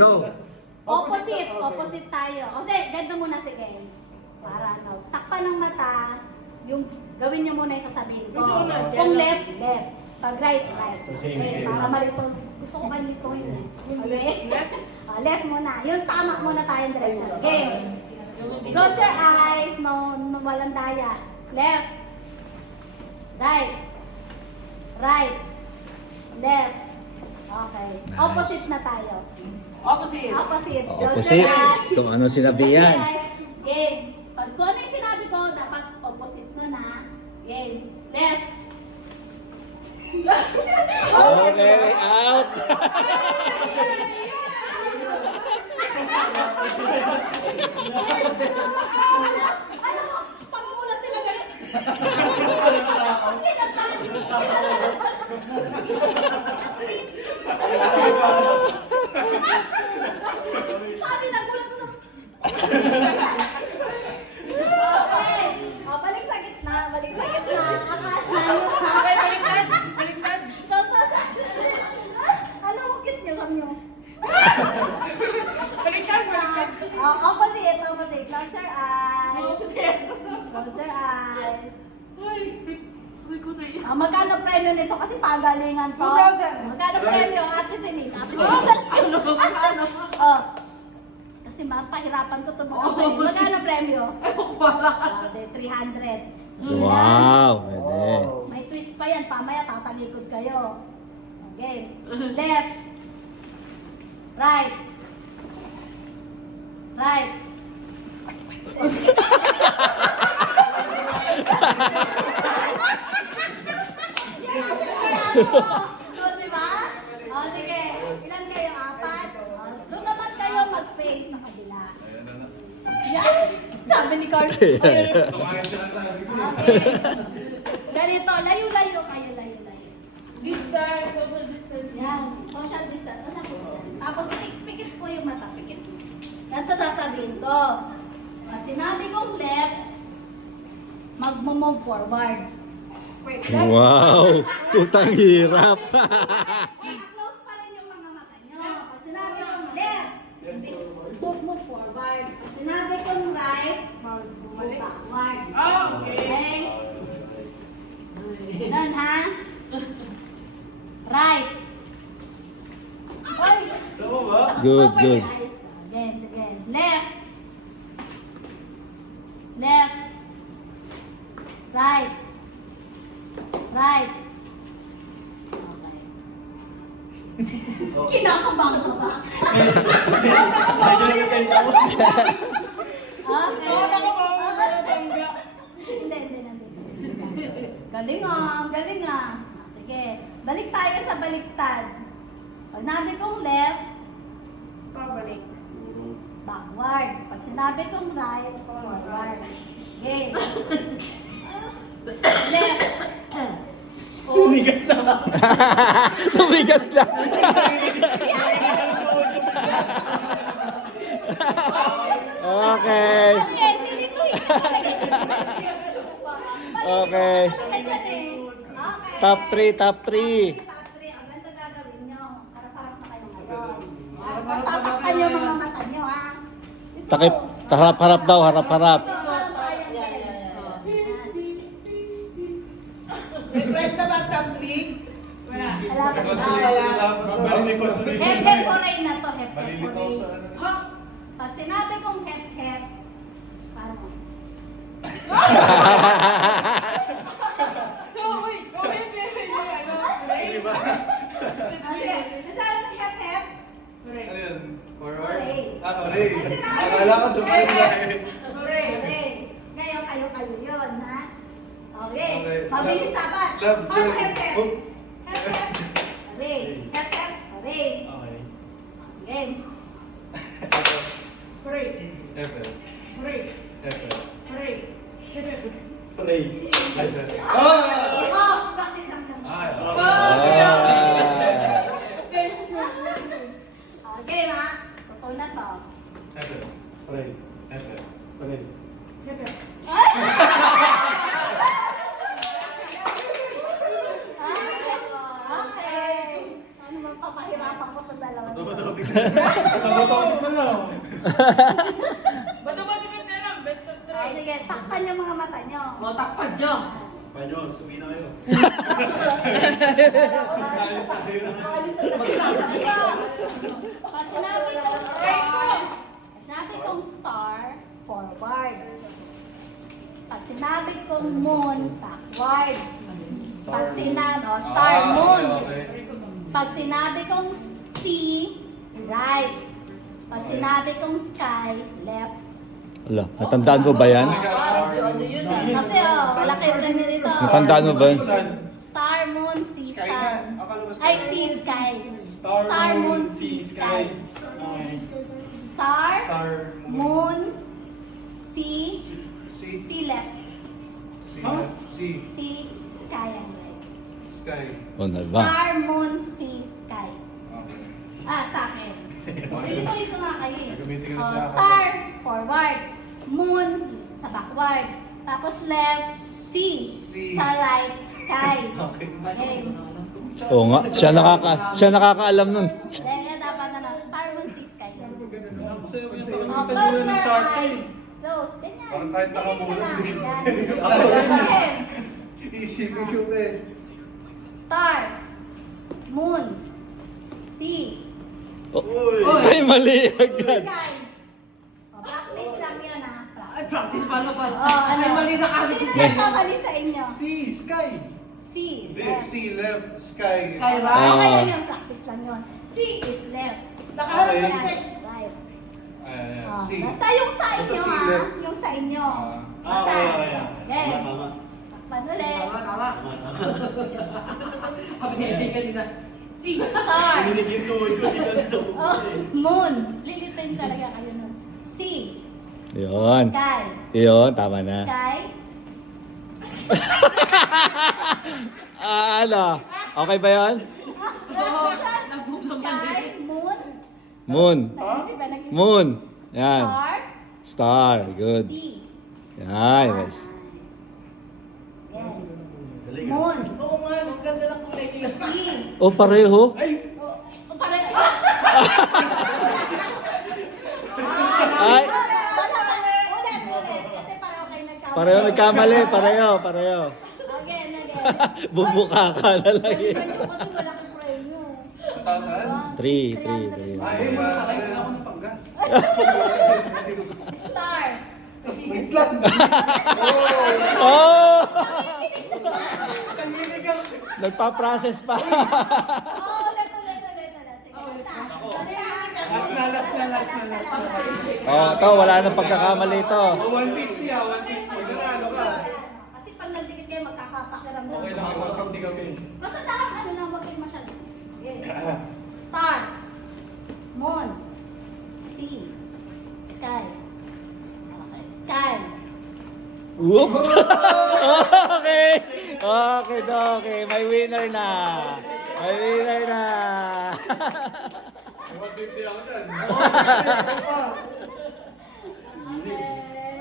Go. Opposite tayo. Kasi ganito muna sige. Para ano, takpan ng mata, yung gawin niyo muna yung sasabihin ko. Kung left, left. Pag right, right. So, same. Para malito. Gusto ko kayo dito yun. Okay? Left muna. Yung tama muna tayong direction. Okay. Close your eyes. No, walang daya. Left. Right. Right. Left. Okay. Nice. Opposite na tayo. Opposite. Opposite. Close Opposite. your eyes. Kung ano sinabihan. Game. Pag kung ano yung sinabi ko, dapat opposite ko na. Game. Left. Okay, out. Alam mo, pag-umulat nila ganun. Sabi, nagulat ko sa... Okay. O, balik sa gitna. Balik sa gitna. Baliktad. Baliktad. Ano, ukit niyo sa inyo? Baliktad. Opposite. Close your eyes. Close your eyes. Magkano premyo nito? Kasi pagalingan to. 2,000. Magkano premyo? Ate Celine. Kasi mapahirapan ko ito mga premyo. Magkano premyo? Wala. 300. Wow. Pwede. May twist pa yan. Pamaya tatalikod kayo. Okay. Left. Right. Right. O, diba? O, sige. Ilan kayo? 4? Doon naman kayo mag-face sa kabila. Yan. Sabi ni Carl. Okay. Ganito. Layo-layo kayo. Layo-layo. Distance, social distance. Yan. Social distance. Tapos pikit po yung mata. Pikit. Ganito sasabihin ko. Pag sinabi kong left, mag-move forward. Wow. Putang hirap. Close pa rin yung mga mata nyo. Pag sinabi kong left, move forward. Pag sinabi kong right, move backward. Okay? Ganun ha? Right. Oy! Good, Open good. your eyes. Again. Left. Left. Right. Right. Okay. Kinakabahan ka ba? Okay. Hindi. Galing ah. Sige. Balik tayo sa baliktad. Pag sinabi kong left, Pabalik. backward. Pag sinabi kong right, forward. Okay. Left. Tumigas na ba? Tumigas na. Okay. Okay. Top 3, top 3. Top 3. Ang ganda gagawin nyo. Harap-harap na kayo ngayon. Tapos tatakpan nyo mga mata nyo, ha? Takip, harap-harap daw, harap-harap. Ito, parang triangle. Request na ba top 3? Wala. Hep-hep oray na to, hep-hep Malilitaw oray. sa ano. Ha? Pag sinabi kong hep-hep, paano? So, wait. Okay. Di ba? Okay, nasabi ng hep-hep, Ano yun? Forward? Oray. Oray. Akala ko dumating na eh. oray. Ngayon, kayo yun, ha? Okay. Okay. Mabilis dapat. Love, Paano joy, hep-hep? hook. Hep-hep. Oray. Hep-hep. Oray. Okay. Game. Pray. Efe. Pray. Efe. Pray. Pray. Efe. Oh, practice lang yun. Ay, Okay, ha? Totoo na to. Efe. Pray. Efe. Pray. Okay. Ano bang papahirapan ko itong dalawa? Dumadami Tabato ko na. Bato-bato ka na lang, best of Oh, three. sige, takpan yung mga mata nyo. O, takpan nyo. Paano, sumi na kayo. Alis na kayo na. Pag sinabi kong star, sinabi kong star, forward. Pag sinabi kong moon, backward. Pag sinabi, star, moon. Pag sinabi kong sea, right. Pag sinabi kong sky, left. Ala, natandaan mo ba yan? Medyo ano yun ah. Kasi malaki yung nami rito. Natandaan mo ba yan? Star, moon, sea, Sky sun. na. Akala mo Ay, sea, sky. Star, moon, sea, sky. Okay. Star, Star, moon, sea, sea, sea left. sea, sea, Sea, sky ang right. sky. O, na ba? Star, moon, sea, sky. Okay. Sa akin. Dito ito nga kayo eh. Gamitin ko na Oh, siya. star, forward. Moon, sa backward. Tapos left, sea. Sea. Sa right, sky. Okay. Okay. Oo nga, siya nakakaalam nun. Then, dapat star, moon, sea, sky. Kasi yung Oh, pagkakita close nyo ng your chart eyes. Close. Ganyan. Parang kahit Ganyan nakamulan, lang. hindi ko- Yan. Isipin ko eh. Star, moon, sea, Oh, Uy! ay, mali agad. sky. Practice lang yun ha. Ay, practice pala pala. Ano? Ay, mali na kasi si Sino Jen. nagkamali sa inyo? Sea, sky. Sea. Hindi, left. sea, left, sky. Sky, right? Okay Ah. lang yun. Practice lang yun. Sea is left. Nakaharap Okay. na si Tex. Right. Ayan, Oh, sea. basta yung sa Basta inyo sea ha. left. Yung sa inyo. Okay, okay. Yes. Tama. Takpan ulit. Tama, tama. Tama, tama. Sabi ni Jen kanina. Sea. Star. Pininig yung tuhod ko, di ka sa Oh, moon. Lilitin talaga kayo nun. Sea. Yun. Sky. Yun, tama na. Sky. Ano? Okay ba yun? Sky. Moon. Moon. Nag-isip ba? Nag-isip. Moon. Yan. Star. Star. Good. Sea. Yan. Yes. Yes. Moon. Oo nga, ang ganda ng kulay nila. Sea. Oh, pareho. Ay! Oh, parang... Ay, Ulit. Kasi pareho kayo nagkamali. pareho nagkamali. Pareho. Again. Bubuka ka na lang Ayun, yun. kasi wala kang premyo. 1,000? 3. Ay, masakay na ako ng panggas. Star. Wait lang. Oh! Kanyinig ako. Nagpa-process pa. Oh, ulit. Sige, basta. Last na. Oh, to, wala nang pagkakamali to. 150 150. Nanalo ka. Kasi pag nandikit kayo, magkakapakiramdam. Okay lang ako pag di kami. Basta dapat ano lang, wag kayong masyado. Okay. Star. Moon. Sea. Sky. Okay. Sky. Whoop! Okay. May winner na. 150 ako dyan.